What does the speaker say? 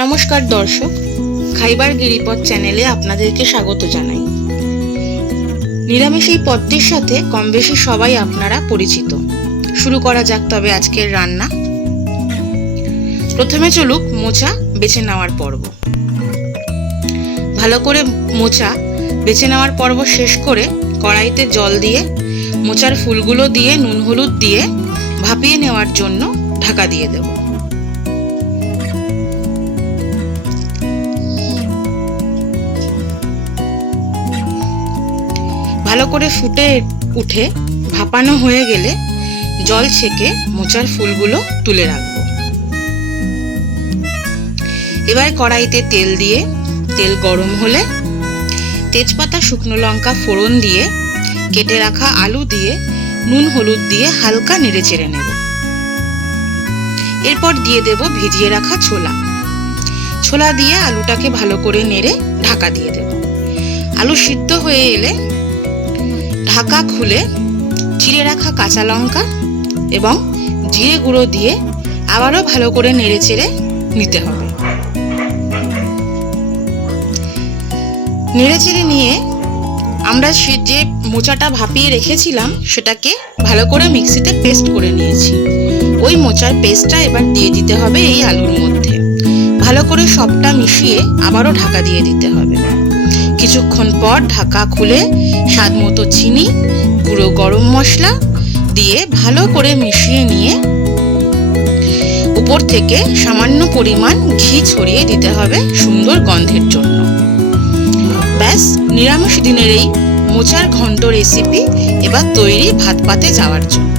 নমস্কার দর্শক, খাইবার গিরিপথ চ্যানেলে আপনাদেরকে স্বাগত জানাই। নিরামিষ এই পদটির সাথে কম বেশি সবাই আপনারা পরিচিত। শুরু করা যাক তবে আজকের রান্না। প্রথমে চলুক মোচা বেছে নেওয়ার পর্ব। ভালো করে মোচা বেছে নেওয়ার পর্ব শেষ করে কড়াইতে জল দিয়ে মোচার ফুলগুলো দিয়ে নুন হলুদ দিয়ে ভাপিয়ে নেওয়ার জন্য ঢাকা দিয়ে দেব। ভালো করে ফুটে উঠে ভাপানো হয়ে গেলে জল ছেঁকে মোচার ফুলগুলো তুলে রাখবো। এবার কড়াইতে তেল দিয়ে তেল গরম হলে তেজপাতা শুকনো লঙ্কা ফোড়ন দিয়ে কেটে রাখা আলু দিয়ে নুন হলুদ দিয়ে হালকা নেড়ে চেড়ে নেব। এরপর দিয়ে দেব ভিজিয়ে রাখা ছোলা দিয়ে আলুটাকে ভালো করে নেড়ে ঢাকা দিয়ে দেব। আলু সিদ্ধ হয়ে এলে ঢাকা খুলে চিড়ে রাখা কাঁচা লঙ্কা এবং জিরে গুঁড়ো দিয়ে আবারও ভালো করে নেড়ে চেড়ে নিতে হবে। নেড়ে চেড়ে নিয়ে আমরা যে মোচাটা ভাপিয়ে রেখেছিলাম সেটাকে ভালো করে মিক্সিতে পেস্ট করে নিয়েছি। ওই মোচার পেস্টটা এবার দিয়ে দিতে হবে এই আলুর মধ্যে। ভালো করে সবটা মিশিয়ে আবারও ঢাকা দিয়ে দিতে হবে। কিছুক্ষণ পর ঢাকা খুলে স্বাদ মতো চিনি, গুঁড়ো গরম মশলা দিয়ে ভালো করে মিশিয়ে নিয়ে উপর থেকে সামান্য পরিমাণ ঘি ছড়িয়ে দিতে হবে সুন্দর গন্ধের জন্য। ব্যাস, নিরামিষ দিনের এই মোচার ঘন্ট রেসিপি এবার তৈরি ভাত পাতে যাওয়ার জন্য।